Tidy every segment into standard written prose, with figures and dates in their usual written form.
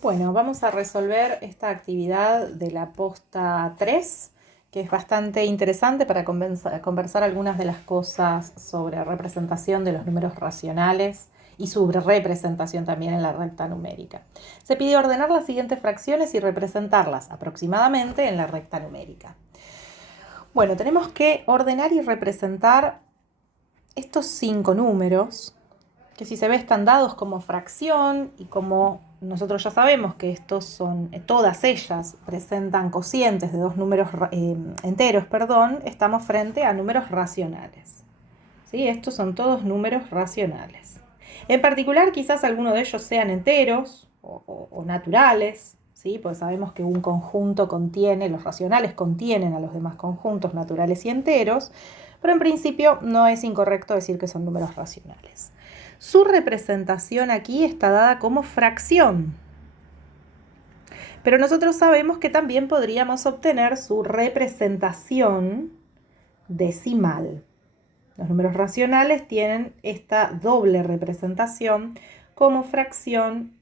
Bueno, vamos a resolver esta actividad de la posta 3, que es bastante interesante para conversar algunas de las cosas sobre representación de los números racionales y su representación también en la recta numérica. Se pide ordenar las siguientes fracciones y representarlas aproximadamente en la recta numérica. Bueno, tenemos que ordenar y representar estos 5 números que si se ve están dados como fracción y como nosotros ya sabemos que estos son, todas ellas presentan cocientes de dos números enteros, estamos frente a números racionales. ¿Sí? Estos son todos números racionales. En particular, quizás algunos de ellos sean enteros o naturales, ¿sí? Pues sabemos que un conjunto contiene, los racionales contienen a los demás conjuntos naturales y enteros, pero en principio no es incorrecto decir que son números racionales. Su representación aquí está dada como fracción, pero nosotros sabemos que también podríamos obtener su representación decimal. Los números racionales tienen esta doble representación como fracción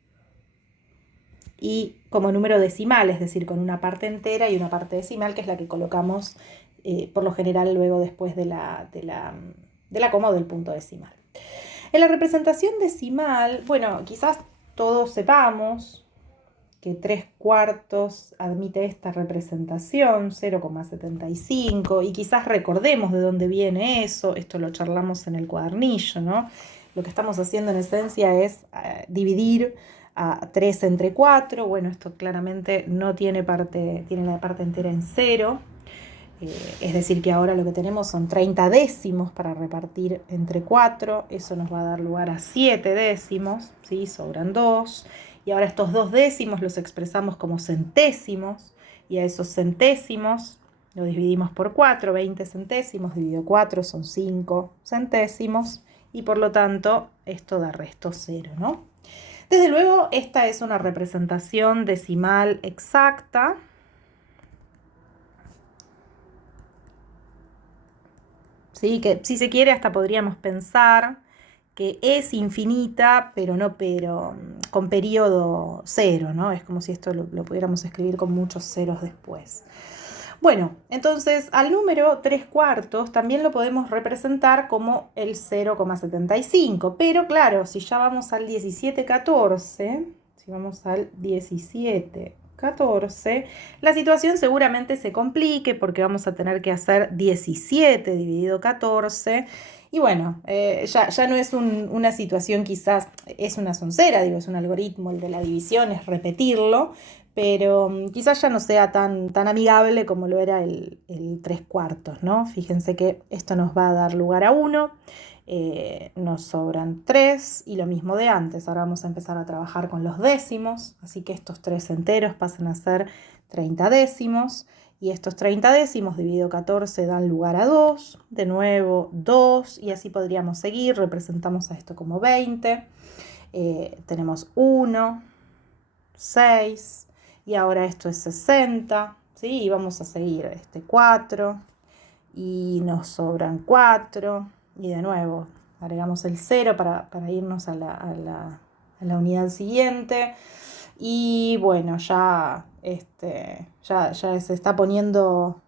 y como número decimal, es decir, con una parte entera y una parte decimal, que es la que colocamos por lo general luego después de la coma o del punto decimal. En la representación decimal, bueno, quizás todos sepamos que 3/4 admite esta representación, 0,75, y quizás recordemos de dónde viene eso, esto lo charlamos en el cuadernillo, ¿no? Lo que estamos haciendo en esencia es dividir a 3 entre 4, bueno, esto claramente no tiene parte, tiene la parte entera en 0, es decir que ahora lo que tenemos son 30 décimos para repartir entre 4, eso nos va a dar lugar a 7 décimos, ¿sí? Sobran 2, y ahora estos 2 décimos los expresamos como centésimos, y a esos centésimos lo dividimos por 4, 20 centésimos dividido 4 son 5 centésimos, y por lo tanto esto da resto 0, ¿no? Desde luego esta es una representación decimal exacta, ¿sí? Que si se quiere hasta podríamos pensar que es infinita, pero con periodo cero, ¿no? Es como si esto lo pudiéramos escribir con muchos ceros después. Bueno, entonces al número 3/4 también lo podemos representar como el 0,75, pero claro, si ya vamos al 1714, si vamos al 1714, la situación seguramente se complique porque vamos a tener que hacer 17 dividido 14. Y bueno, ya no es una situación quizás, es una soncera, digo, es un algoritmo el de la división, es repetirlo, pero quizás ya no sea tan amigable como lo era el 3/4, ¿no? Fíjense que esto nos va a dar lugar a 1, nos sobran 3 y lo mismo de antes. Ahora vamos a empezar a trabajar con los décimos, así que estos 3 enteros pasan a ser 30 décimos. Y estos 30 décimos dividido 14 dan lugar a 2, de nuevo 2, y así podríamos seguir, representamos a esto como 20, tenemos 1, 6, y ahora esto es 60, ¿sí? Y vamos a seguir 4, y nos sobran 4, y de nuevo agregamos el 0 para irnos a la unidad siguiente. Y bueno, ya se está poniendo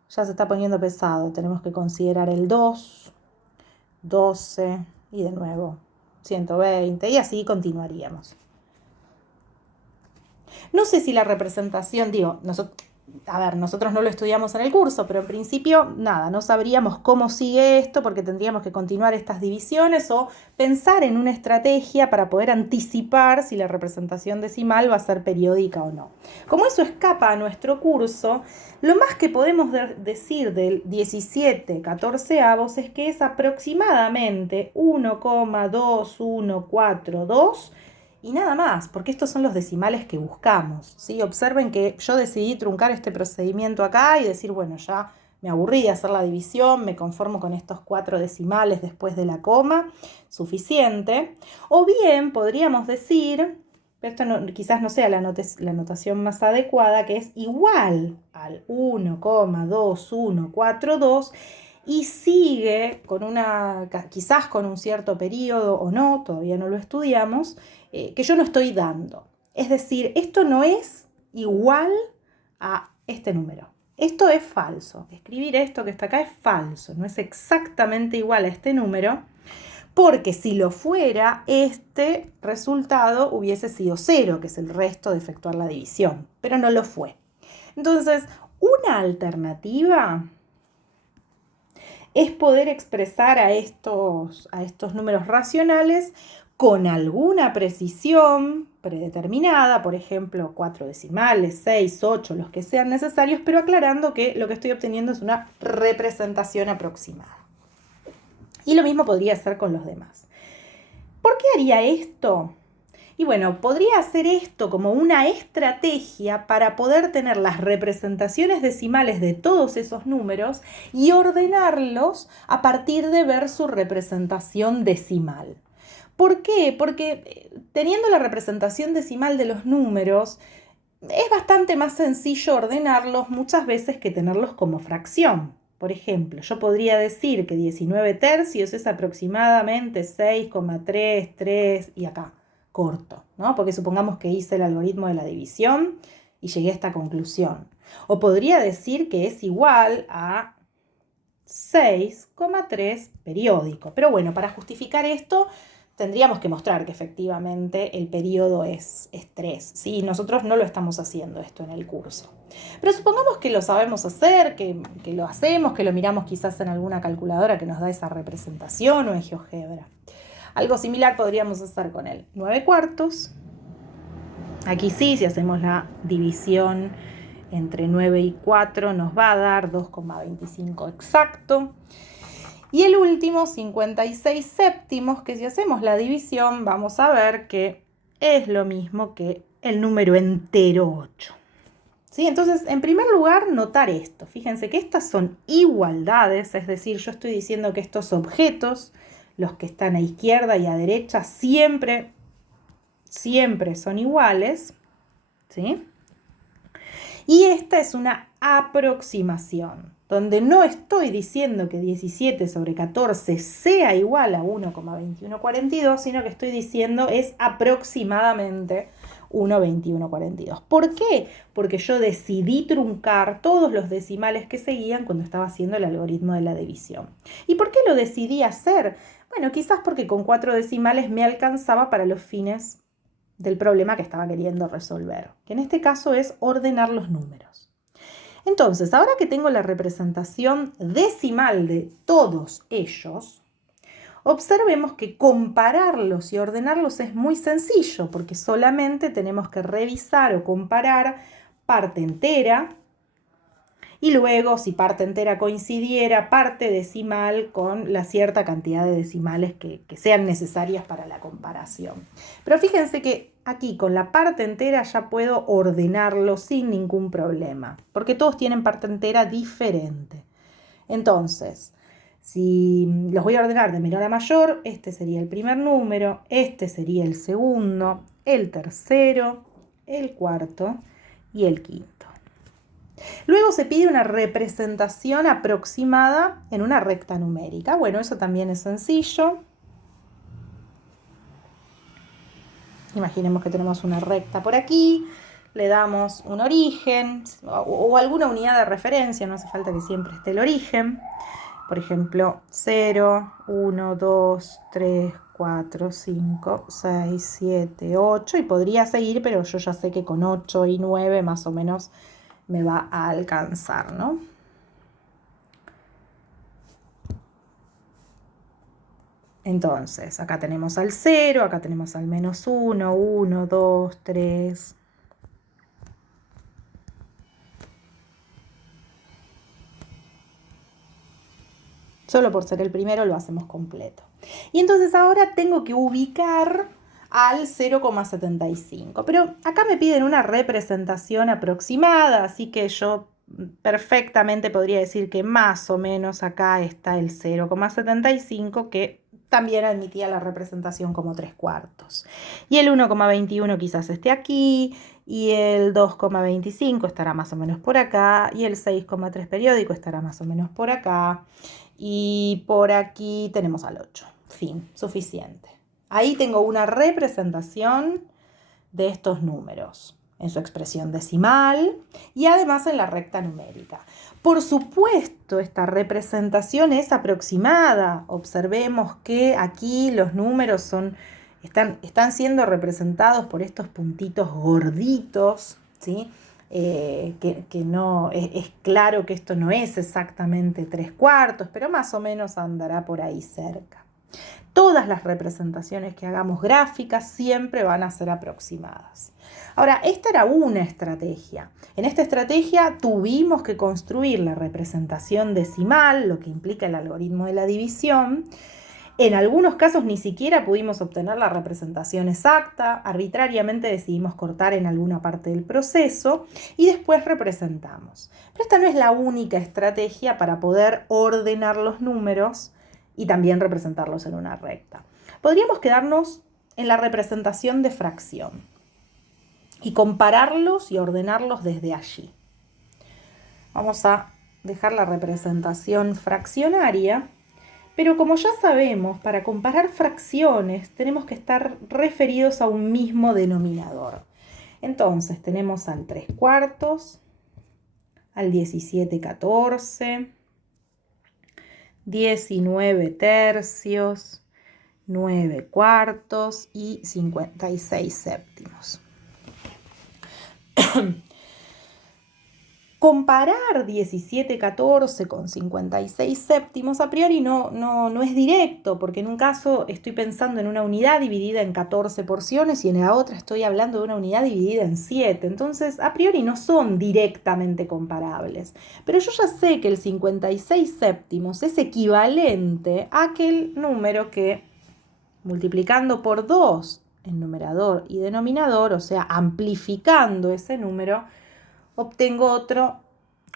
pesado. Tenemos que considerar el 2, 12 y de nuevo 120, y así continuaríamos. No sé si la representación, nosotros no lo estudiamos en el curso, pero en principio, nada, no sabríamos cómo sigue esto porque tendríamos que continuar estas divisiones o pensar en una estrategia para poder anticipar si la representación decimal va a ser periódica o no. Como eso escapa a nuestro curso, lo más que podemos decir del 17/14 es que es aproximadamente 1,2142 y nada más, porque estos son los decimales que buscamos, ¿sí? Observen que yo decidí truncar este procedimiento acá y decir, bueno, ya me aburrí de hacer la división, me conformo con estos 4 decimales después de la coma, suficiente. O bien podríamos decir, pero esto quizás no sea la notación más adecuada, que es igual al 1,2142 y sigue quizás con un cierto periodo o no, todavía no lo estudiamos, que yo no estoy dando. Es decir, esto no es igual a este número. Esto es falso. Escribir esto que está acá es falso. No es exactamente igual a este número, porque si lo fuera, este resultado hubiese sido 0, que es el resto de efectuar la división, pero no lo fue. Entonces, una alternativa es poder expresar a estos números racionales con alguna precisión predeterminada, por ejemplo, 4 decimales, 6, 8, los que sean necesarios, pero aclarando que lo que estoy obteniendo es una representación aproximada. Y lo mismo podría hacer con los demás. ¿Por qué haría esto? Y bueno, podría hacer esto como una estrategia para poder tener las representaciones decimales de todos esos números y ordenarlos a partir de ver su representación decimal. ¿Por qué? Porque teniendo la representación decimal de los números, es bastante más sencillo ordenarlos muchas veces que tenerlos como fracción. Por ejemplo, yo podría decir que 19 tercios es aproximadamente 6,33 y acá, corto, ¿no? Porque supongamos que hice el algoritmo de la división y llegué a esta conclusión. O podría decir que es igual a 6,3 periódico. Pero bueno, para justificar esto tendríamos que mostrar que efectivamente el periodo es 3. ¿Sí? Nosotros no lo estamos haciendo esto en el curso. Pero supongamos que lo sabemos hacer, que lo hacemos, que lo miramos quizás en alguna calculadora que nos da esa representación o en GeoGebra. Algo similar podríamos hacer con el 9 cuartos. Aquí sí, si hacemos la división entre 9 y 4 nos va a dar 2,25 exacto. Y el último, 56 séptimos, que si hacemos la división vamos a ver que es lo mismo que el número entero 8. ¿Sí? Entonces, en primer lugar, notar esto. Fíjense que estas son igualdades, es decir, yo estoy diciendo que estos objetos, los que están a izquierda y a derecha, siempre son iguales, ¿sí? Y esta es una aproximación, donde no estoy diciendo que 17 sobre 14 sea igual a 1,2142, sino que estoy diciendo es aproximadamente 1,2142. ¿Por qué? Porque yo decidí truncar todos los decimales que seguían cuando estaba haciendo el algoritmo de la división. ¿Y por qué lo decidí hacer? Bueno, quizás porque con 4 decimales me alcanzaba para los fines del problema que estaba queriendo resolver, que en este caso es ordenar los números. Entonces, ahora que tengo la representación decimal de todos ellos, observemos que compararlos y ordenarlos es muy sencillo, porque solamente tenemos que revisar o comparar parte entera, y luego, si parte entera coincidiera, parte decimal con la cierta cantidad de decimales que sean necesarias para la comparación. Pero fíjense que aquí con la parte entera ya puedo ordenarlo sin ningún problema, porque todos tienen parte entera diferente. Entonces, si los voy a ordenar de menor a mayor, este sería el primer número, este sería el segundo, el tercero, el cuarto y el quinto. Luego se pide una representación aproximada en una recta numérica. Bueno, eso también es sencillo. Imaginemos que tenemos una recta por aquí, le damos un origen o alguna unidad de referencia, no hace falta que siempre esté el origen. Por ejemplo, 0, 1, 2, 3, 4, 5, 6, 7, 8 y podría seguir, pero yo ya sé que con 8 y 9 más o menos me va a alcanzar, ¿no? Entonces, acá tenemos al 0, acá tenemos al menos 1, 1, 2, 3. Solo por ser el primero lo hacemos completo. Y entonces ahora tengo que ubicar al 0,75. Pero acá me piden una representación aproximada, así que yo perfectamente podría decir que más o menos acá está el 0,75, que también admitía la representación como 3 cuartos. Y el 1,21 quizás esté aquí, y el 2,25 estará más o menos por acá, y el 6,3 periódico estará más o menos por acá, y por aquí tenemos al 8. Fin, suficiente. Ahí tengo una representación de estos números, en su expresión decimal y además en la recta numérica. Por supuesto, esta representación es aproximada. Observemos que aquí los números están siendo representados por estos puntitos gorditos, ¿sí? Que no, es claro que esto no es exactamente 3/4, pero más o menos andará por ahí cerca. Todas las representaciones que hagamos gráficas siempre van a ser aproximadas. Ahora, esta era una estrategia. En esta estrategia tuvimos que construir la representación decimal, lo que implica el algoritmo de la división. En algunos casos ni siquiera pudimos obtener la representación exacta, arbitrariamente decidimos cortar en alguna parte del proceso y después representamos. Pero esta no es la única estrategia para poder ordenar los números y también representarlos en una recta. Podríamos quedarnos en la representación de fracción y compararlos y ordenarlos desde allí. Vamos a dejar la representación fraccionaria, pero como ya sabemos, para comparar fracciones tenemos que estar referidos a un mismo denominador. Entonces tenemos al 3/4, al 17/14, 19 tercios, 9/4 y 56 séptimos. Comparar 17/14 con 56 séptimos a priori no es directo, porque en un caso estoy pensando en una unidad dividida en 14 porciones y en la otra estoy hablando de una unidad dividida en 7. Entonces, a priori no son directamente comparables. Pero yo ya sé que el 56 séptimos es equivalente a aquel número que, multiplicando por 2 en numerador y denominador, o sea, amplificando ese número, obtengo otro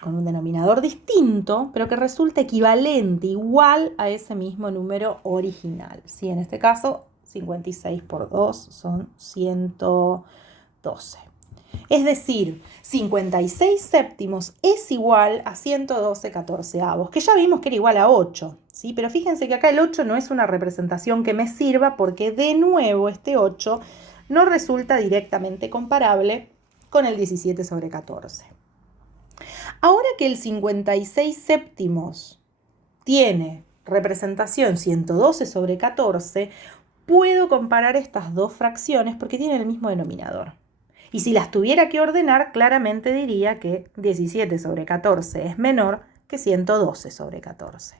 con un denominador distinto, pero que resulta equivalente, igual a ese mismo número original. ¿Sí? En este caso, 56 por 2 son 112. Es decir, 56 séptimos es igual a 112 catorceavos, que ya vimos que era igual a 8. ¿Sí? Pero fíjense que acá el 8 no es una representación que me sirva porque de nuevo este 8 no resulta directamente comparable con el 17/14. Ahora que el 56 séptimos tiene representación 112/14, puedo comparar estas dos fracciones porque tienen el mismo denominador. Y si las tuviera que ordenar, claramente diría que 17/14 es menor que 112/14.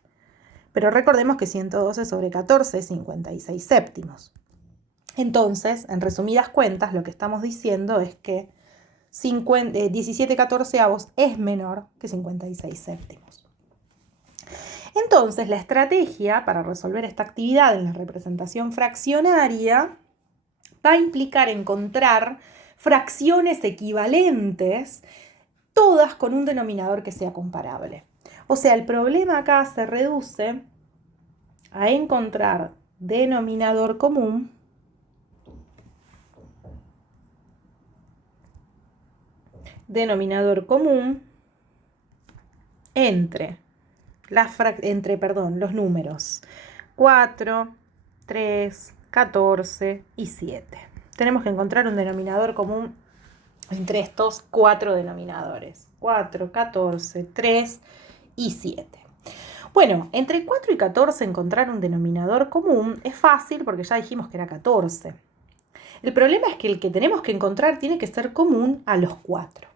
Pero recordemos que 112/14 es 56 séptimos. Entonces, en resumidas cuentas, lo que estamos diciendo es que 17/14 es menor que 56 séptimos. Entonces, la estrategia para resolver esta actividad en la representación fraccionaria va a implicar encontrar fracciones equivalentes, todas con un denominador que sea comparable. O sea, el problema acá se reduce a encontrar denominador común entre los números 4, 3, 14 y 7. Tenemos que encontrar un denominador común entre estos 4 denominadores. 4, 14, 3 y 7. Bueno, entre 4 y 14 encontrar un denominador común es fácil porque ya dijimos que era 14. El problema es que el que tenemos que encontrar tiene que ser común a los 4.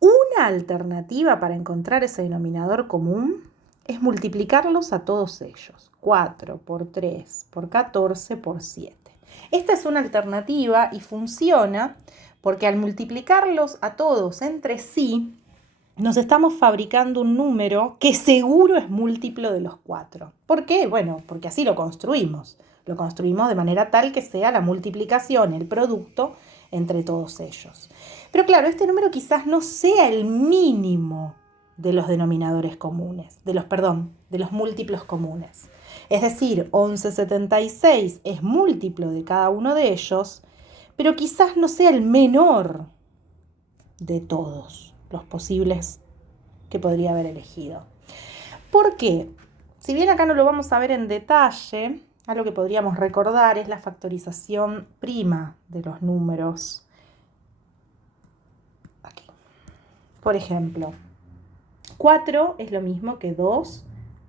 Una alternativa para encontrar ese denominador común es multiplicarlos a todos ellos. 4 por 3 por 14 por 7. Esta es una alternativa y funciona porque al multiplicarlos a todos entre sí, nos estamos fabricando un número que seguro es múltiplo de los 4. ¿Por qué? Bueno, porque así lo construimos. Lo construimos de manera tal que sea la multiplicación, el producto entre todos ellos. Pero claro, este número quizás no sea el mínimo de los denominadores comunes, de los múltiplos comunes. Es decir, 1176 es múltiplo de cada uno de ellos, pero quizás no sea el menor de todos los posibles que podría haber elegido. ¿Por qué? Si bien acá no lo vamos a ver en detalle, algo que podríamos recordar es la factorización prima de los números. Aquí. Por ejemplo, 4 es lo mismo que 2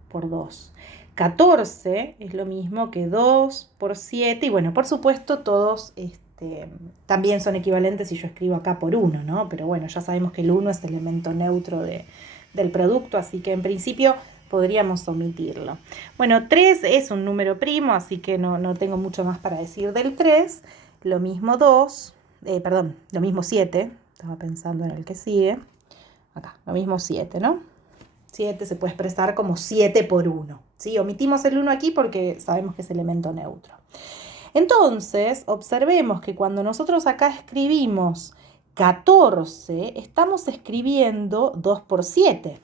por 2. 14 es lo mismo que 2 por 7. Y bueno, por supuesto, todos también son equivalentes si yo escribo acá por 1, ¿no? Pero bueno, ya sabemos que el 1 es elemento neutro del producto, así que en principio podríamos omitirlo. Bueno, 3 es un número primo, así que no tengo mucho más para decir del 3. Lo mismo 2, lo mismo 7. Estaba pensando en el que sigue. Acá, lo mismo 7, ¿no? 7 se puede expresar como 7 por 1. ¿Sí? Omitimos el 1 aquí porque sabemos que es elemento neutro. Entonces, observemos que cuando nosotros acá escribimos 14, estamos escribiendo 2 por 7.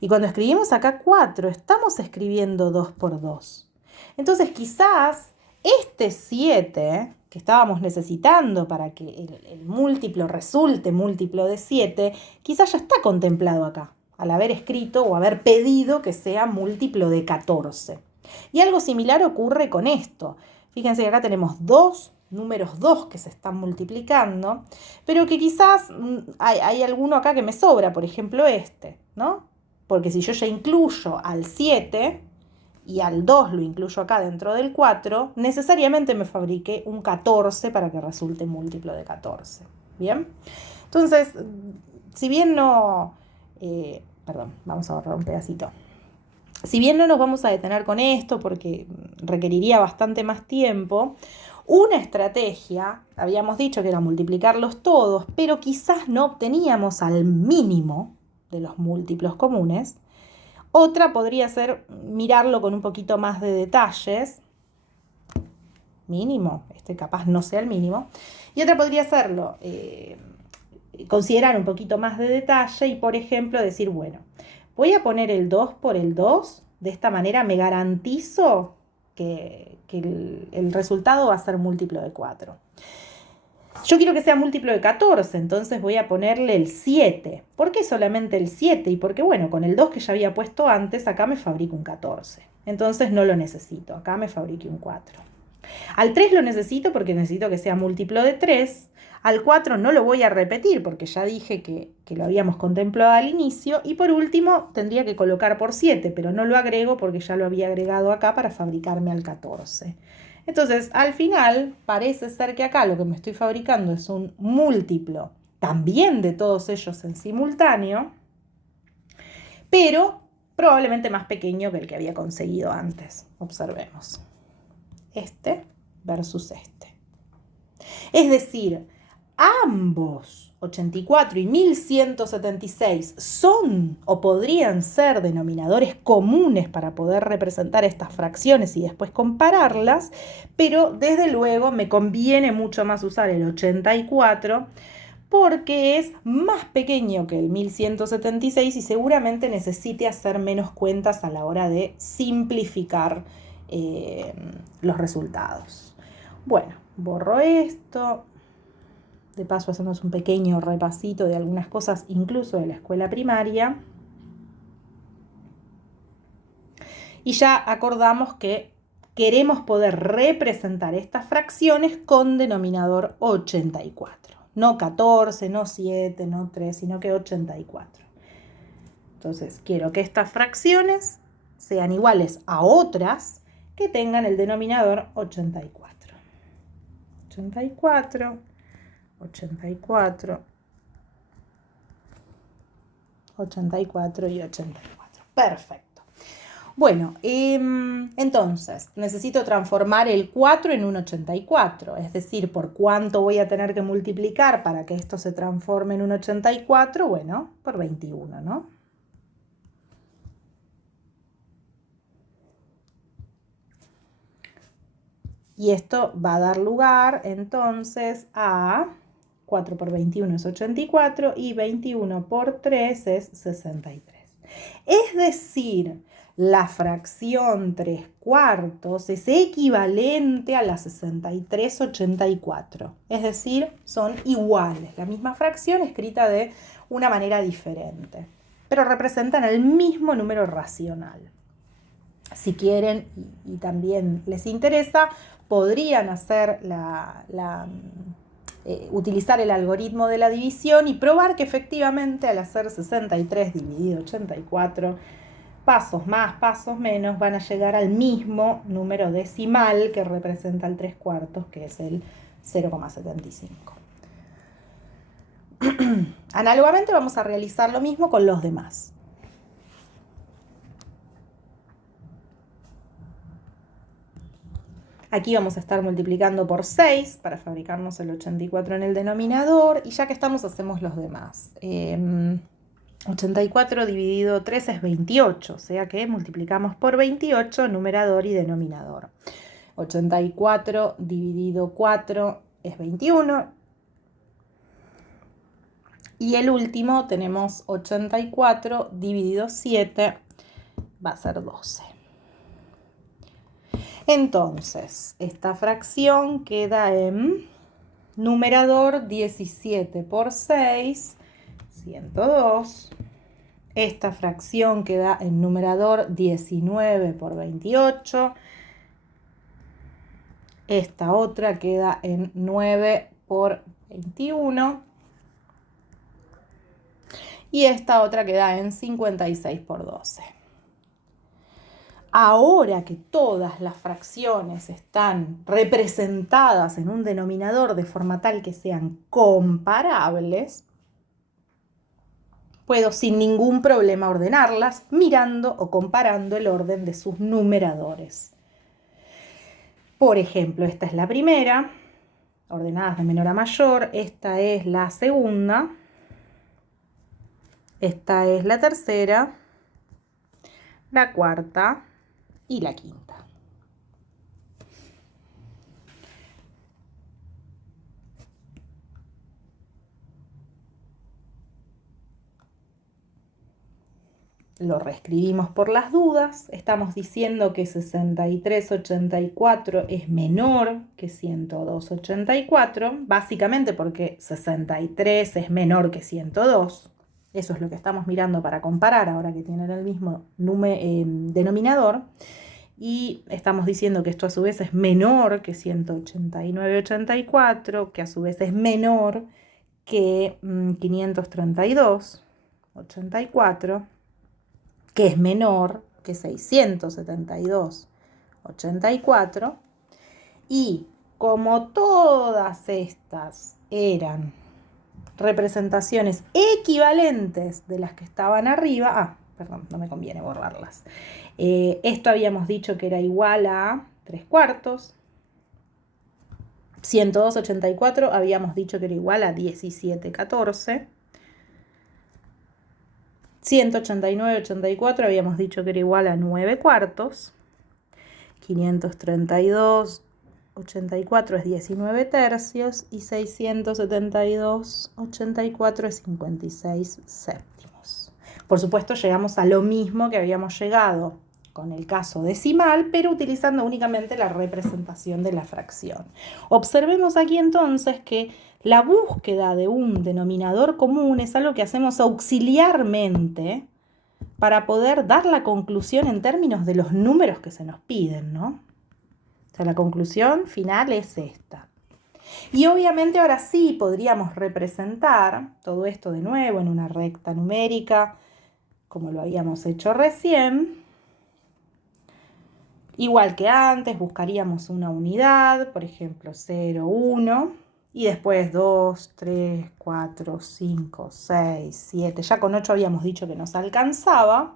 Y cuando escribimos acá 4, estamos escribiendo 2 por 2. Entonces, quizás este 7 que estábamos necesitando para que el múltiplo resulte múltiplo de 7, quizás ya está contemplado acá, al haber escrito o haber pedido que sea múltiplo de 14. Y algo similar ocurre con esto. Fíjense que acá tenemos dos números 2 que se están multiplicando, pero que quizás hay alguno acá que me sobra, por ejemplo ¿no? Porque si yo ya incluyo al 7 y al 2 lo incluyo acá dentro del 4, necesariamente me fabriqué un 14 para que resulte múltiplo de 14. ¿Bien? Entonces, si bien no... vamos a borrar un pedacito. Si bien no nos vamos a detener con esto porque requeriría bastante más tiempo, una estrategia, habíamos dicho que era multiplicarlos todos, pero quizás no obteníamos al mínimo de los múltiplos comunes. Otra podría ser mirarlo con un poquito más de detalles, mínimo, capaz no sea el mínimo, y otra podría serlo, considerar un poquito más de detalle y, por ejemplo, decir, bueno, voy a poner el 2 por el 2, de esta manera me garantizo que el resultado va a ser múltiplo de 4. Yo quiero que sea múltiplo de 14, entonces voy a ponerle el 7. ¿Por qué solamente el 7? Y porque, bueno, con el 2 que ya había puesto antes, acá me fabrico un 14. Entonces no lo necesito, acá me fabriqué un 4. Al 3 lo necesito porque necesito que sea múltiplo de 3. Al 4 no lo voy a repetir porque ya dije que lo habíamos contemplado al inicio. Y por último tendría que colocar por 7, pero no lo agrego porque ya lo había agregado acá para fabricarme al 14. Entonces, al final, parece ser que acá lo que me estoy fabricando es un múltiplo también de todos ellos en simultáneo, pero probablemente más pequeño que el que había conseguido antes. Observemos. Este versus este. Es decir, ambos, 84 y 1176, son o podrían ser denominadores comunes para poder representar estas fracciones y después compararlas, pero desde luego me conviene mucho más usar el 84 porque es más pequeño que el 1176 y seguramente necesite hacer menos cuentas a la hora de simplificar los resultados. Bueno, borro esto. De paso hacemos un pequeño repasito de algunas cosas, incluso de la escuela primaria. Y ya acordamos que queremos poder representar estas fracciones con denominador 84. No 14, no 7, no 3, sino que 84. Entonces, quiero que estas fracciones sean iguales a otras que tengan el denominador 84. 84, 84, 84 y 84. Perfecto. Bueno, entonces necesito transformar el 4 en un 84, es decir, ¿por cuánto voy a tener que multiplicar para que esto se transforme en un 84? Bueno, por 21, ¿no? Y esto va a dar lugar entonces a 4 por 21 es 84 y 21 por 3 es 63. Es decir, la fracción 3/4 es equivalente a la 63/84. Es decir, son iguales, la misma fracción escrita de una manera diferente, pero representan el mismo número racional. Si quieren y también les interesa, podrían hacer utilizar el algoritmo de la división y probar que efectivamente al hacer 63 dividido 84, pasos más, pasos menos, van a llegar al mismo número decimal que representa el 3/4, que es el 0,75. Análogamente vamos a realizar lo mismo con los demás. Aquí vamos a estar multiplicando por 6 para fabricarnos el 84 en el denominador, y ya que estamos hacemos los demás. 84 dividido 3 es 28, o sea que multiplicamos por 28 numerador y denominador. 84 dividido 4 es 21. Y el último tenemos 84 dividido 7, va a ser 12. Entonces, esta fracción queda en numerador 17 por 6, 102. Esta fracción queda en numerador 19 por 28. Esta otra queda en 9 por 21. Y esta otra queda en 56 por 12. Ahora que todas las fracciones están representadas en un denominador de forma tal que sean comparables, puedo sin ningún problema ordenarlas mirando o comparando el orden de sus numeradores. Por ejemplo, esta es la primera, ordenadas de menor a mayor. Esta es la segunda. Esta es la tercera, la cuarta y la quinta. Lo reescribimos por las dudas. Estamos diciendo que 63,84 es menor que 102,84, básicamente porque 63 es menor que 102. Eso es lo que estamos mirando para comparar ahora que tienen el mismo denominador. Y estamos diciendo que esto a su vez es menor que 189,84, que a su vez es menor que 532,84, que es menor que 672,84. Y como todas estas eran representaciones equivalentes de las que estaban arriba, perdón, no me conviene borrarlas. Esto habíamos dicho que era igual a 3/4. 102,84 habíamos dicho que era igual a 17,14. 189,84 habíamos dicho que era igual a 9/4. 532,84 es 19 tercios y 672,84 es 56 séptimos. Por supuesto, llegamos a lo mismo que habíamos llegado con el caso decimal, pero utilizando únicamente la representación de la fracción. Observemos aquí entonces que la búsqueda de un denominador común es algo que hacemos auxiliarmente para poder dar la conclusión en términos de los números que se nos piden, ¿no? O sea, la conclusión final es esta. Y obviamente ahora sí podríamos representar todo esto de nuevo en una recta numérica, como lo habíamos hecho recién. Igual que antes, buscaríamos una unidad, por ejemplo 0, 1, y después 2, 3, 4, 5, 6, 7. Ya con 8 habíamos dicho que nos alcanzaba.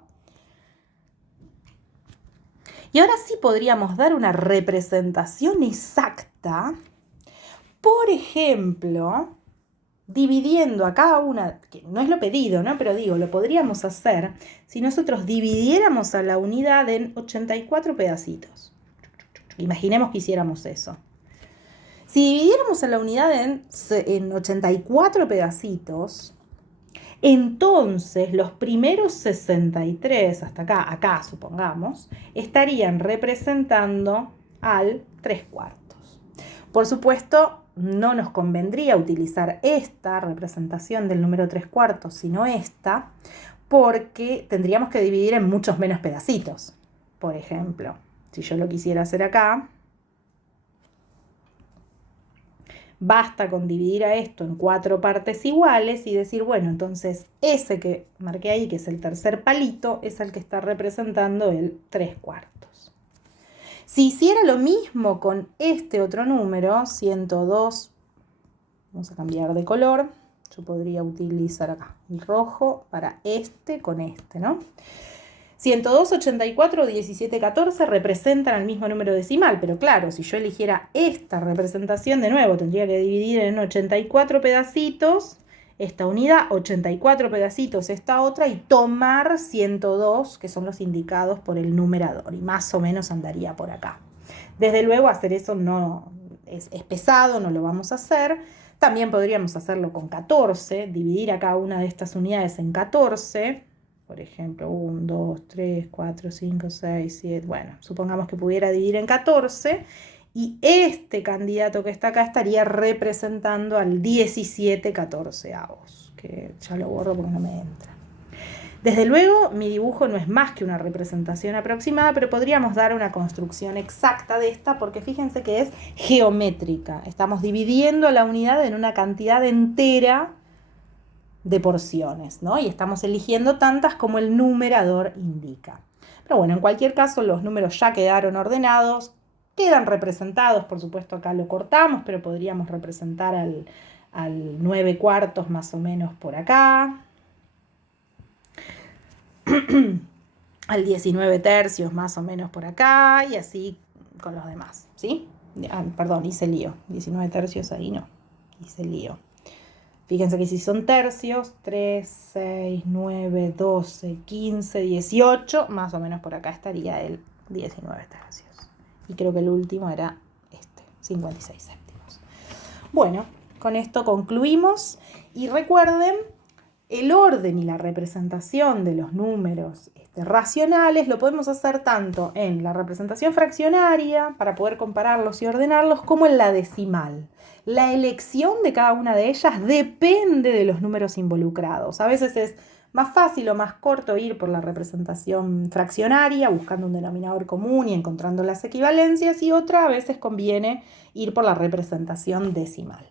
Y ahora sí podríamos dar una representación exacta, por ejemplo, dividiendo a cada una, que no es lo pedido, ¿no? Pero digo, lo podríamos hacer si nosotros dividiéramos a la unidad en 84 pedacitos. Imaginemos que hiciéramos eso. Si dividiéramos a la unidad en 84 pedacitos, entonces los primeros 63, hasta acá supongamos, estarían representando al 3/4. Por supuesto, no nos convendría utilizar esta representación del número 3/4, sino esta, porque tendríamos que dividir en muchos menos pedacitos. Por ejemplo, si yo lo quisiera hacer acá, basta con dividir a esto en 4 partes iguales y decir, bueno, entonces ese que marqué ahí, que es el tercer palito, es el que está representando el 3/4. Si hiciera lo mismo con este otro número, 102, vamos a cambiar de color, yo podría utilizar acá el rojo para este con este, ¿no? 102, 84 o 17, 14 representan el mismo número decimal, pero claro, si yo eligiera esta representación, de nuevo, tendría que dividir en 84 pedacitos esta unidad, 84 pedacitos esta otra y tomar 102, que son los indicados por el numerador, y más o menos andaría por acá. Desde luego, hacer eso no es pesado, no lo vamos a hacer. También podríamos hacerlo con 14, dividir a cada una de estas unidades en 14. Por ejemplo, 1, 2, 3, 4, 5, 6, 7. Bueno, supongamos que pudiera dividir en 14 y este candidato que está acá estaría representando al 17/14, que ya lo borro porque no me entra. Desde luego, mi dibujo no es más que una representación aproximada, pero podríamos dar una construcción exacta de esta porque fíjense que es geométrica. Estamos dividiendo la unidad en una cantidad entera de porciones, ¿no? Y estamos eligiendo tantas como el numerador indica. Pero bueno, en cualquier caso, los números ya quedaron ordenados, quedan representados, por supuesto acá lo cortamos, pero podríamos representar al 9/4 más o menos por acá, al 19 tercios más o menos por acá, y así con los demás, ¿sí? Perdón, hice lío, 19 tercios ahí no, hice lío. Fíjense que si son tercios, 3, 6, 9, 12, 15, 18, más o menos por acá estaría el 19 tercios. Y creo que el último era este, 56 séptimos. Bueno, con esto concluimos. Y recuerden, el orden y la representación de los números racionales lo podemos hacer tanto en la representación fraccionaria, para poder compararlos y ordenarlos, como en la decimal. La elección de cada una de ellas depende de los números involucrados. A veces es más fácil o más corto ir por la representación fraccionaria, buscando un denominador común y encontrando las equivalencias, y otra a veces conviene ir por la representación decimal.